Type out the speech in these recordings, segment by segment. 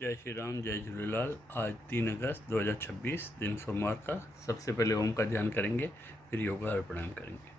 जय श्री राम, जय झूलेलाल। आज 3 अगस्त 2026 दिन सोमवार का। सबसे पहले ओम का ध्यान करेंगे, फिर योगा और प्राणायाम करेंगे।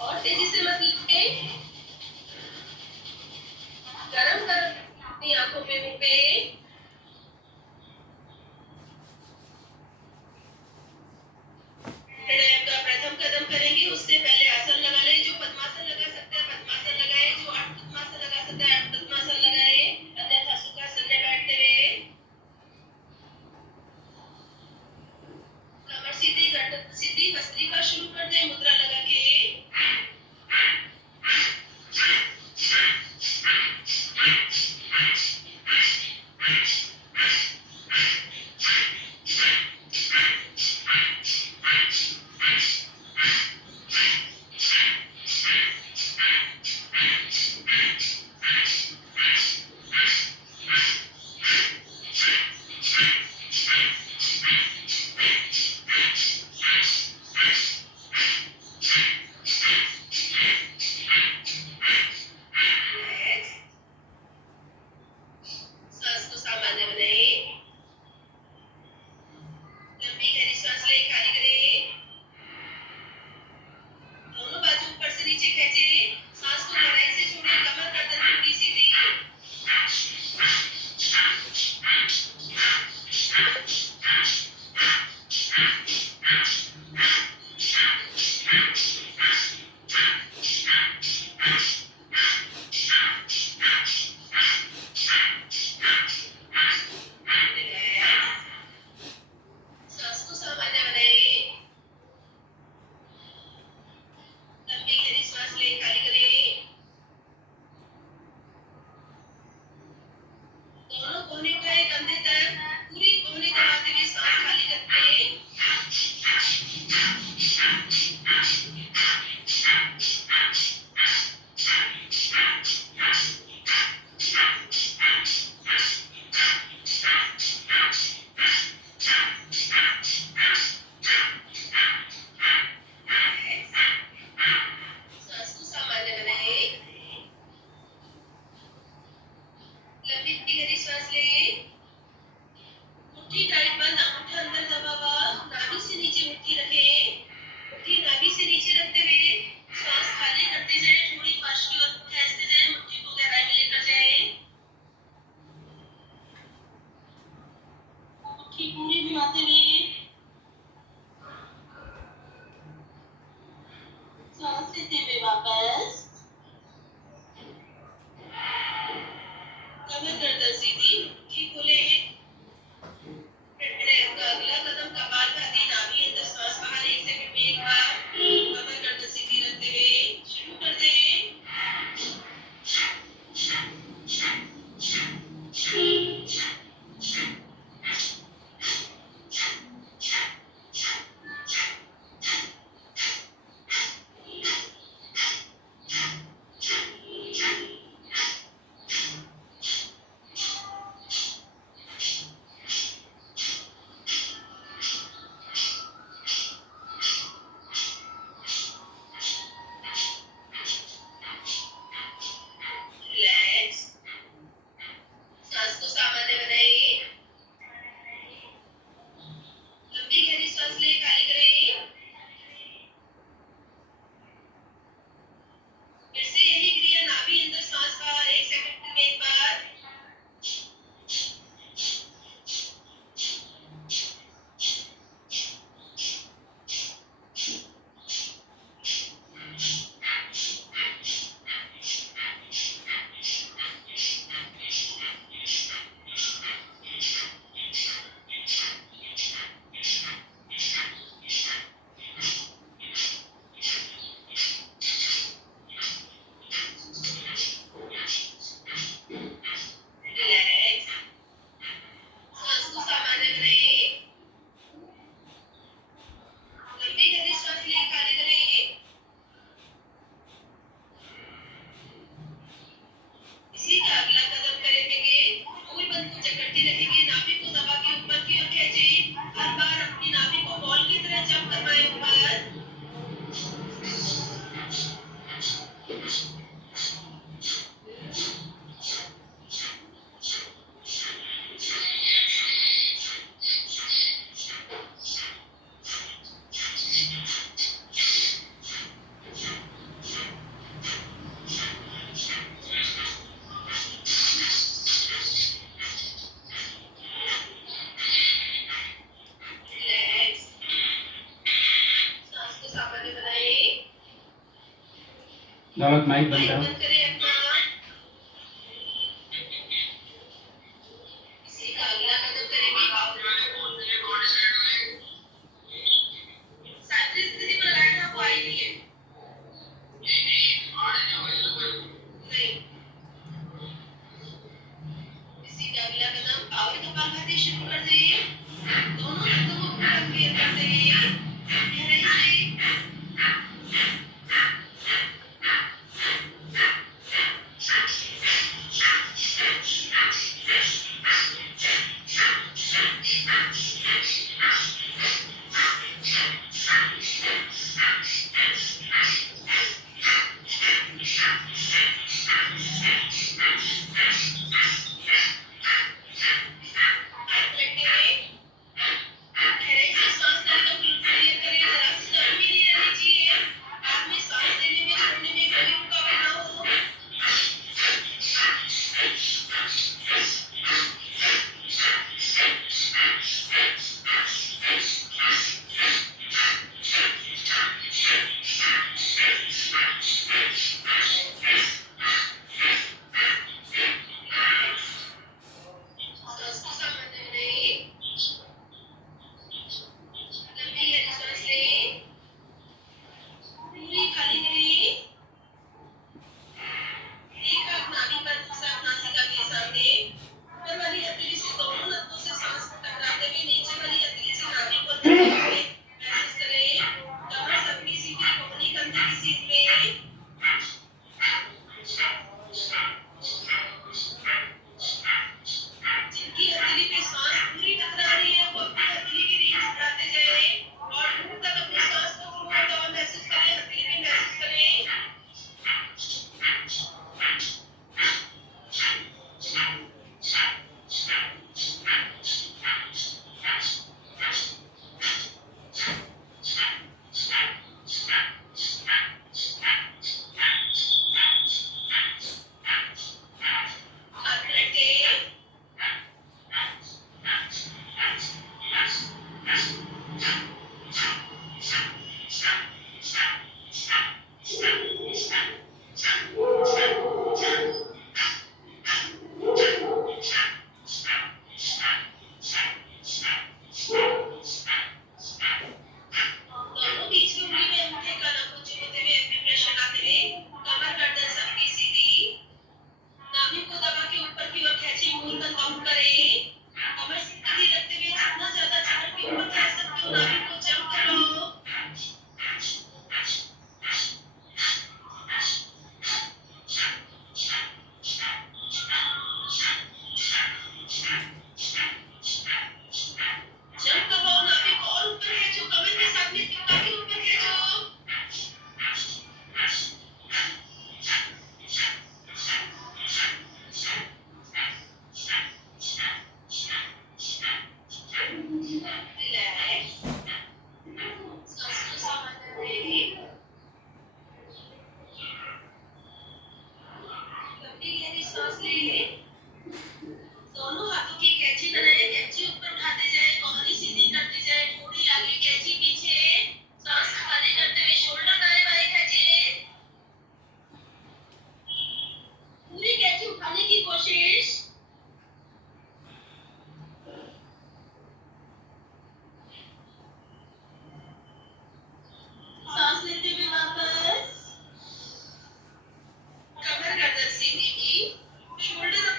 और तेजी से मत लिखे। गरम कर अपनी आंखों पे, मुंह पे। प्राणायाम का प्रथम कदम करेंगे, उससे पहले आसन लगा लें। जो पद्मासन लगा सकते हैं पद्मासन लगाए, जो अर्ध पद्मासन लगा सकते हैं अर्ध पद्मासन लगाए, अन्यथा सुखासन में बैठते हुए कमर सीधी, गर्दन सीधी, भस्त्रिका शुरू कर दें मुद्रा लगा के। सांस को सामान्य बनाएं। लंबी गहरी सांस लें, खाली करें। दोनों बाजू ऊपर से नीचे खींचें। सांस को गहराई से छोड़ें, कमर गर्दन पूरी सीधी। सांस को सामान्य बनाएं। लंबी गहरी सांस लें, खाली करें। दोनों कोहनी उठाएं कंधे तक, पूरी कोहनी दबाते हुए सांस खाली करते। सांस को सामान्य बनाएं। लंबी गहरी सांस लें। मुट्ठी टाइट बंद, अंगूठा अंदर दबा हुआ, नाभि से नीचे मुट्ठी रखें। मुट्ठी नाभि से नीचे रखते हुए सांस खाली करते जाएं, थोड़ी पार्श्व की ओर खींचते जाएं, मुट्ठी को गहराई में लेकर जाएं। मुट्ठी पूरी घुमाते हुए सांस लेते हुए वापस। कमर गर्दन सीधी, नमक माइक बंद माइक करो। बंद करें अपना। इसी का अगला कदम करेंगे साइकिल स्थिति पर लगाया था वो आई नहीं है। नहीं। इसी का अगला कदम और कपालभाति शुरू कर दें। दोनों हाथों को ऊपर रखिए करते हैं गहराई से। दोनों हाथों की कैंची बनाए, कैंची ऊपर उठाते जाए, कोहनी सीधी करते जाए, थोड़ी आगे, कैंची पीछे, सांस खाली करते हुए शोल्डर दाएं बाएं खींचे, पूरी कैंची उठाने की कोशिश। सांस लेते हुए वापस, कमर गर्दन सीधी की, शोल्डर अप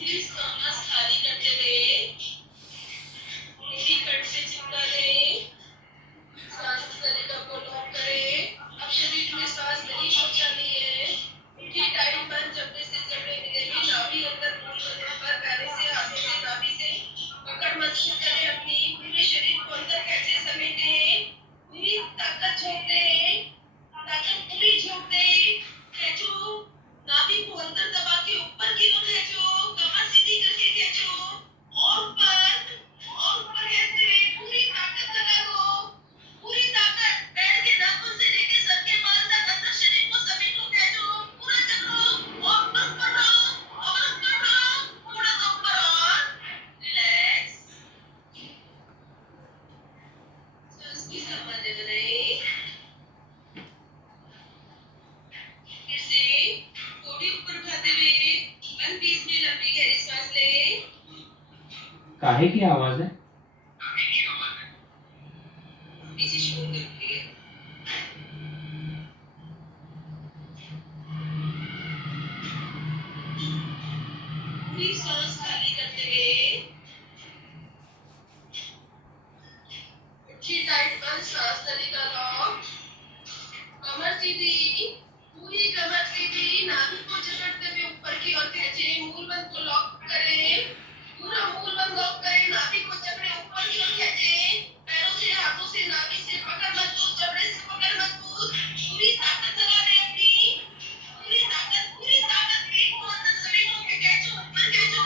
पूरी सांस खाली करते हुए पूरी कट से चिपका लें। सांस तरीका को लॉक करें। अब शरीर में सांस नहीं पहुंचानी है। मुट्ठी टाइट बंद, जबड़े से जबड़े मिलेगी, नाभि अंदर मूल बदन पर, पैरों से हाथों से नाभि से पकड़ मजबूत करें अपनी। पूरे शरीर को अंदर कैसे समेटें, पूरी ताकत झोंक दें, ताकत पूरी झोंक दें। खींचो, नाभि को अंदर दबा के ऊपर की ओर खींचो, कमर सीधी करके खींचो और ऊपर खींचते हुए पूरी ताकत लगा दो। पूरी ताकत पैर के नाखून से लेके सर के बाल तक अंदर शरीर को समेटो, खींचो, पूरा चलो और ऊपर रहो, थोड़ा सा ऊपर और रिलैक्स। सांस की सामान्य बनाएं। फिर से थोड़ी ऊपर उठाते हुए 1 20 में लंबी गहरी सांस लें। काहे की आवाज है? पीछे शोर कर रखिए। पूरी सांस खाली करते हुए मुट्ठी टाइट बंद, सांस तरीका लॉक। कमर सीधी, पूरी कमर सीधी, नाभि को जकड़ते हुए ऊपर की ओर खींचे, मूलबंध को लॉक करें। पूरा मूलबंध लॉक करें, नाभि को जकड़े ऊपर की ओर खींचे, पैरों से हाथों से नाभि से पकड़ मजबूत, जबड़े से पकड़ मजबूत। पूरी ताकत लगा दें अपनी, पूरी ताकत पेट को अंदर समेटो के खींचो, ऊपर खींचो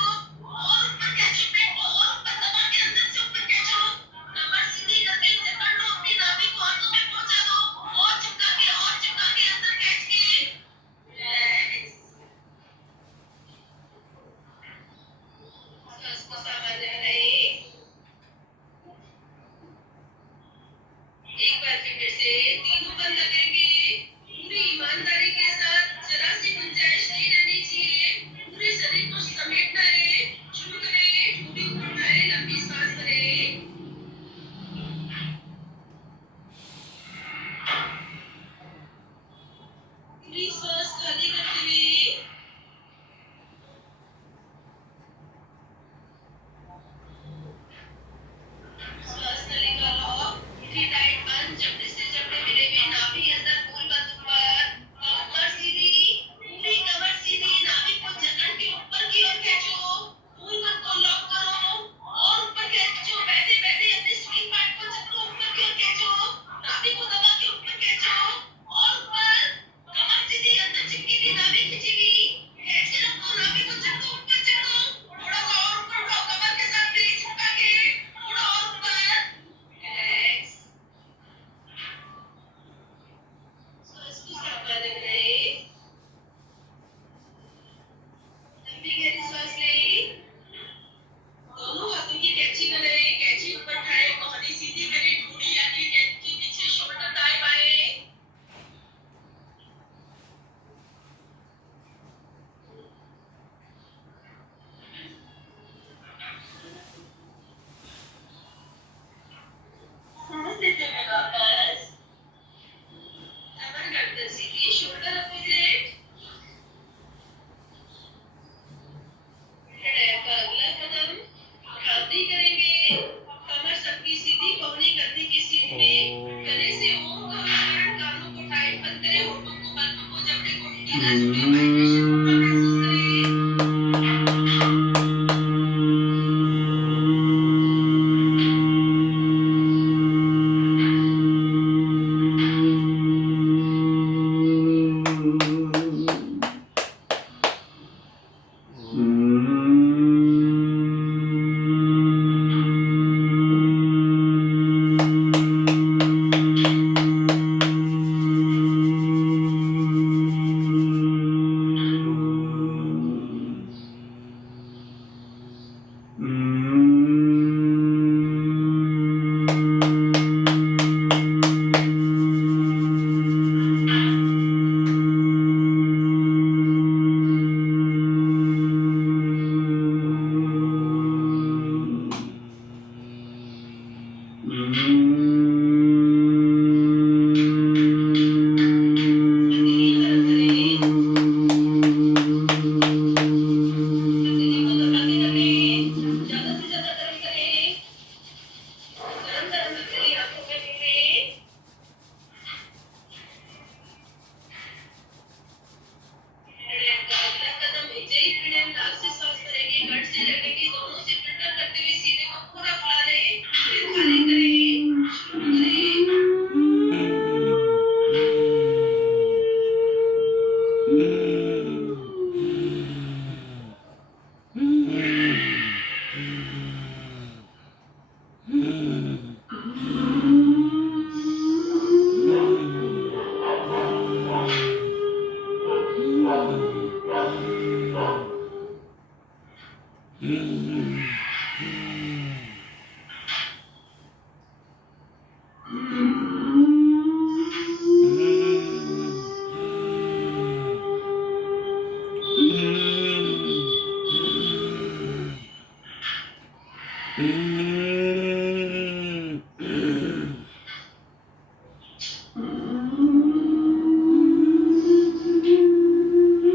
गले को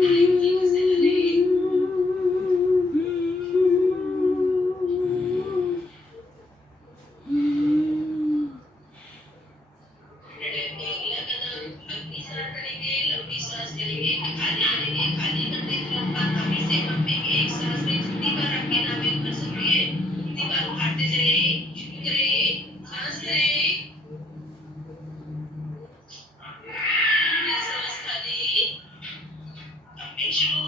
हल्के से हले, स्टेप का अगला कदम अग्नि सार करेंगे, लंबी सांस लेंगे, खाली करते तुरंत बाद नाभि से कंपेंगे, एक सांस में जितनी बार आपकी नाभि ऊपर सके उतनी बार उठाते जाइए, शुरू करें, सांस लें, फिर सांस खाली, कंपिंग शुरू,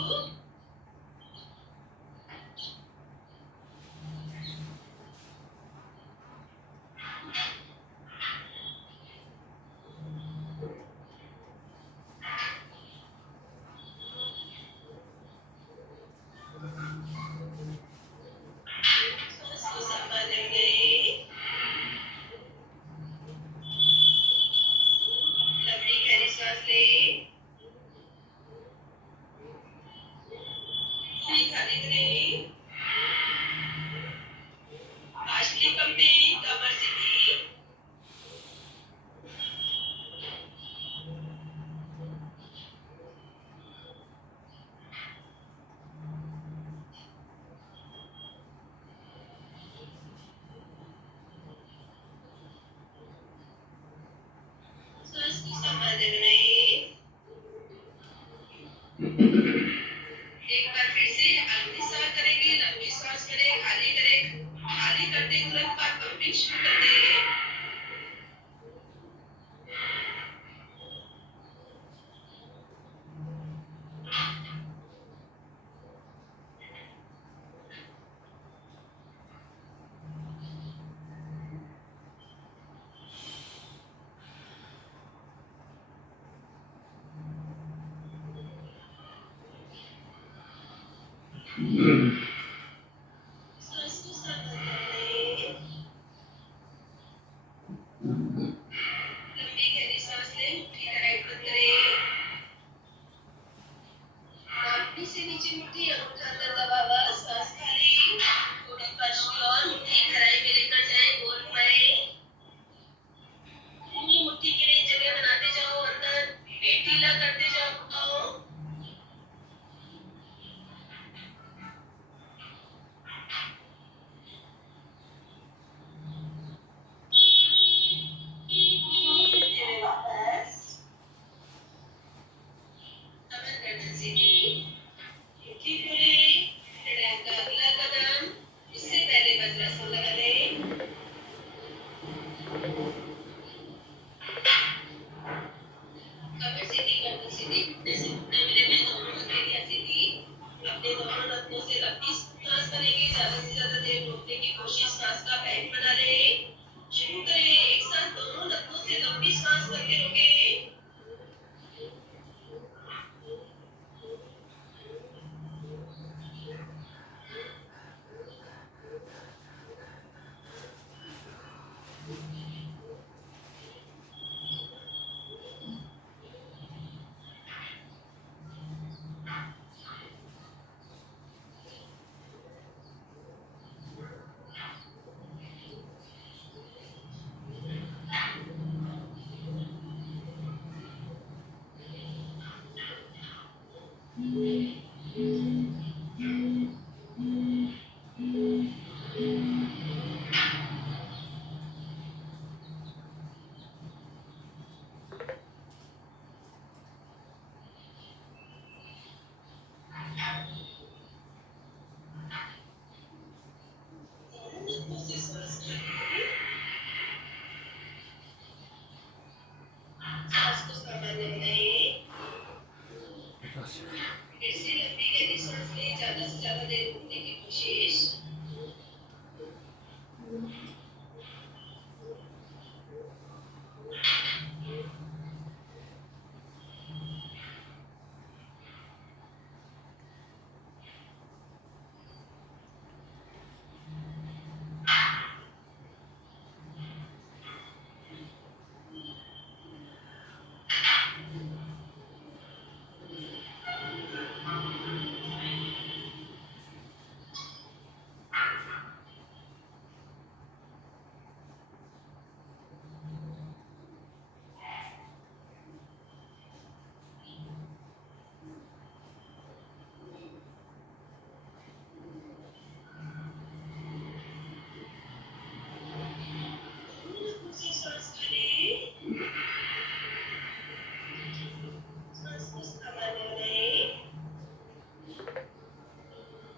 सांस को संभालेंगे, लंबी गहरी सांस लें, पूरी खाली करें, पार्शली कंपिंग, कमर सीधी, सांस को संभाले रखें, एक बार फिर से अग्नि सार करेंगे, लंबी सांस करें, खाली करते तुरंत बाद पंपिंग शुरू कर दें, सांस को संभाले, लंबी गहरी सांस लें, मुट्ठी टाइट बंद करें, नाभि से नीचे मुट्ठी, अंगूठा अंदर दबावा, सांस खाली, थोड़ी पार्शली और मुट्ठी गहराई में लेकर जाए, गोल घुमाएं, पूरी मुट्ठी के लिए जगह बनाते जाओ, अंदर पेट ढीला करते जाओ, घुमाओ, फिरते हुए वापस, अमन गर्दन सीधी, मुट्ठी खोलें,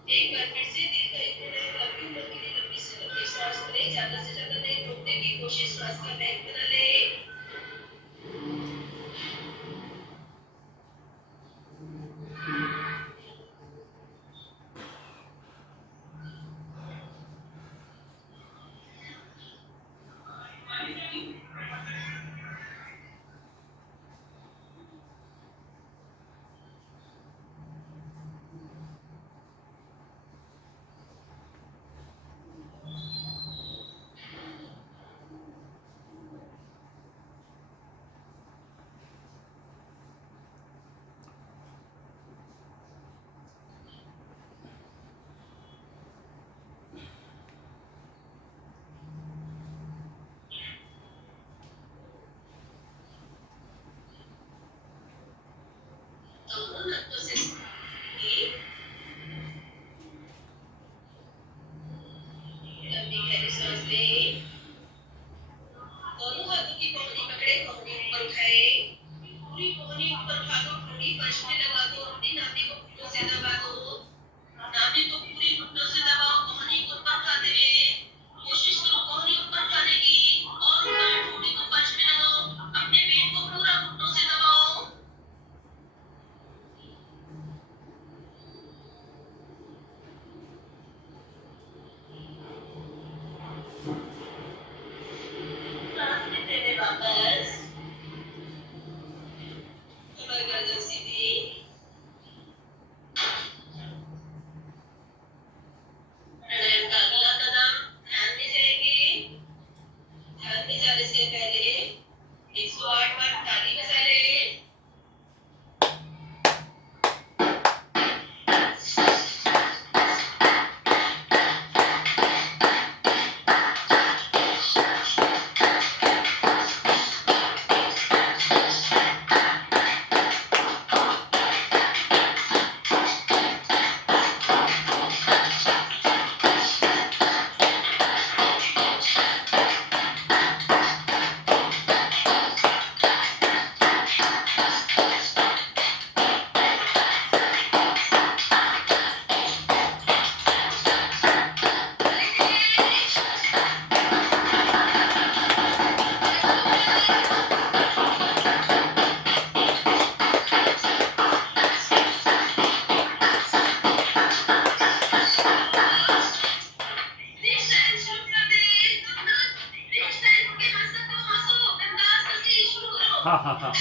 एक बार फिर से दीर्घ लंबी उम्र के लिए लंबी से लंबी सांस लें, ज्यादा से ज्यादा नहीं रोकने की कोशिश, सांस का वेग बना लें। दोनों नसों से लंबी गहरी सांस लें, दोनों हाथों की कोहनी पकड़े, कोहनी ऊपर उठाएं, पूरी कोहनी ऊपर उठा दो, ठोड़ी फर्श पे लगा दो, अपनी नाभि को घुटनों से दबा दो, नाभि को पूरी घुटनों से दबाओ, कोहनी को ऊपर उठाते हुए कोशिश करो कोहनी ऊपर उठाने की, और ऊपर ठोड़ी को फर्श पे लगाओ, अपने पेट को पूरा घुटनों से दबाओ। सांस लेते हुए वापस कमर गर्दन सीधी, प्राणायाम का अगला कदम ध्यान में जाएंगे। ध्यान में जाने से पहले 108 बार ताली बजा लें। हा हा हा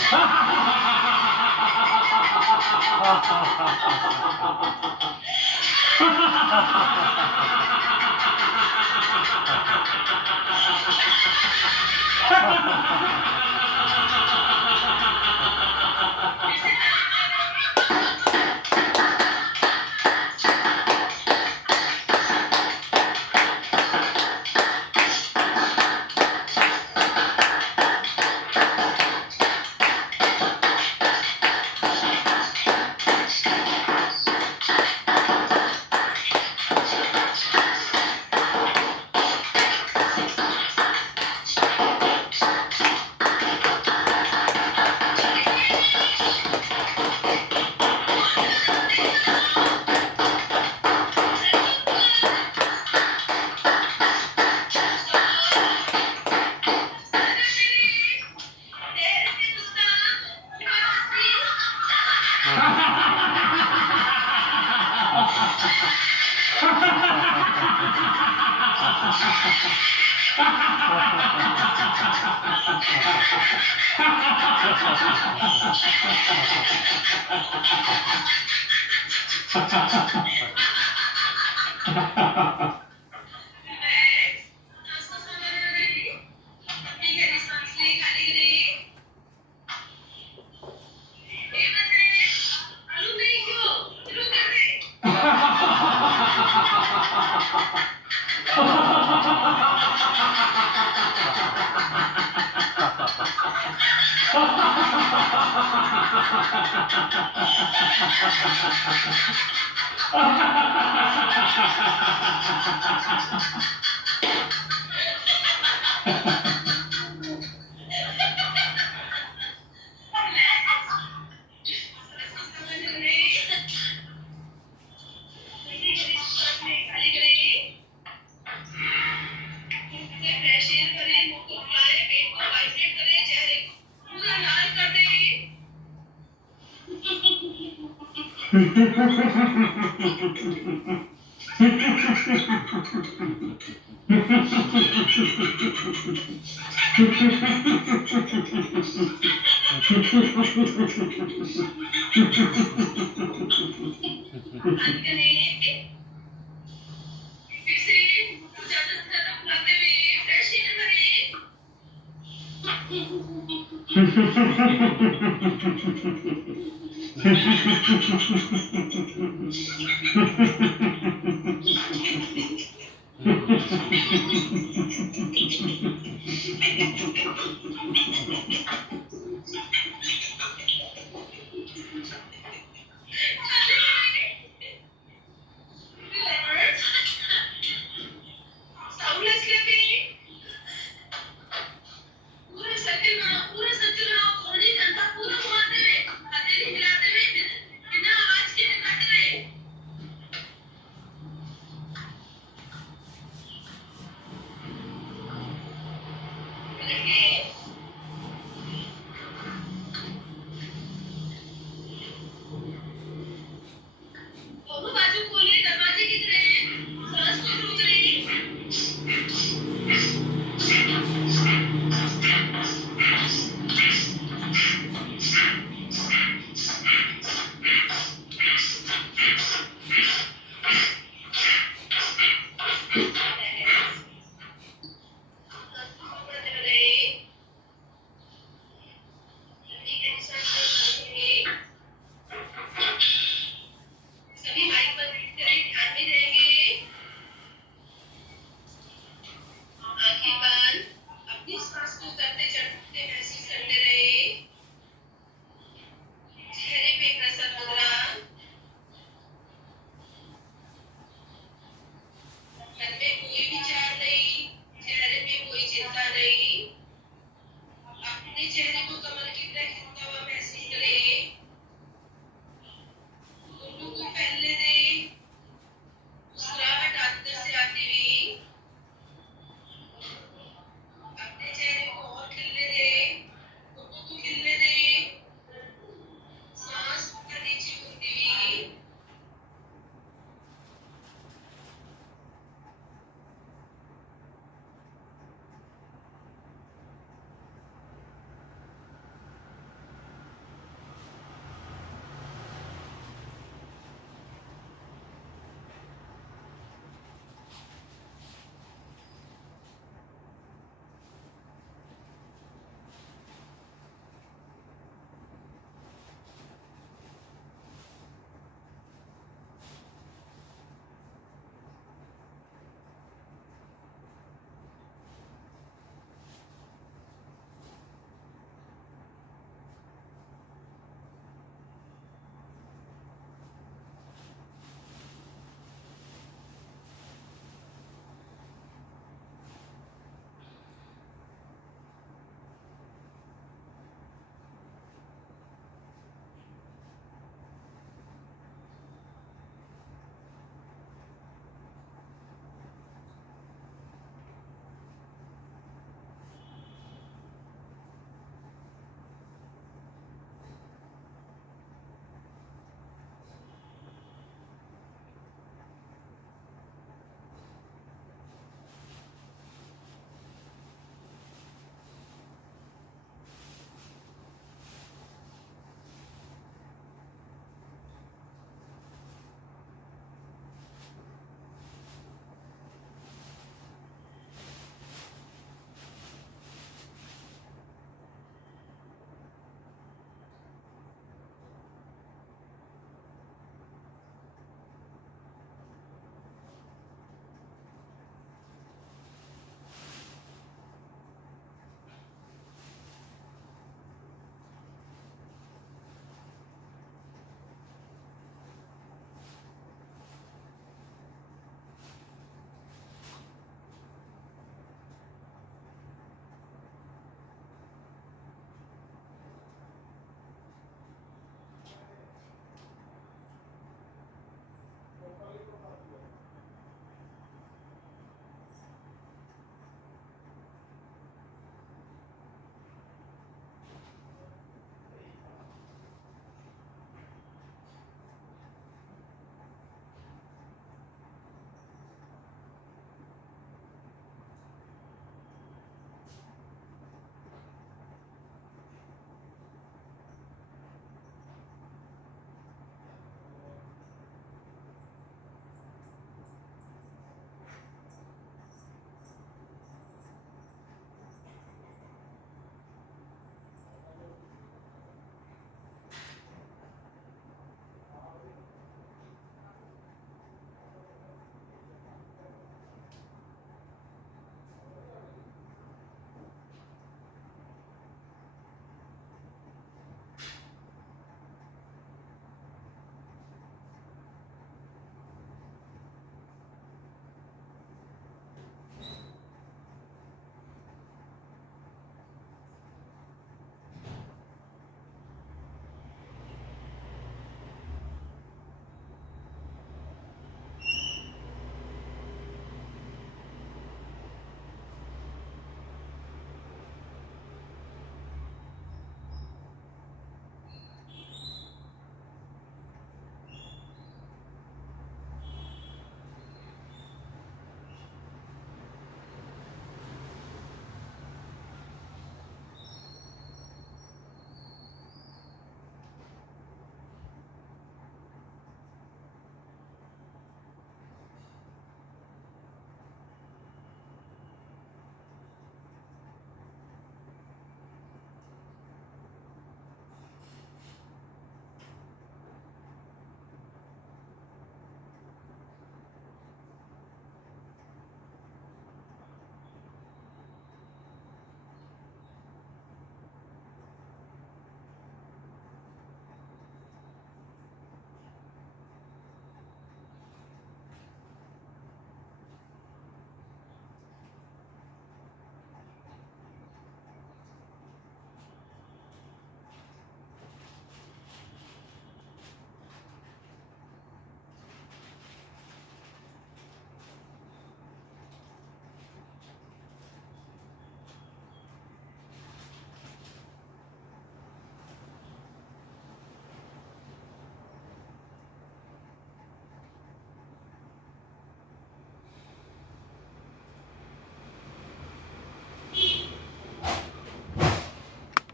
अनकने फिर से ज्यादा ज्यादा फुलाते हुए फ्रेश एयर भरे साउंडलेस स्लीपिंग पूरा सर्कल बनाओ कोहनी कंधा पूरा घुमाते हुए हथेली हिलाते हुए बिना आवाज के दिखाते हुए लड़के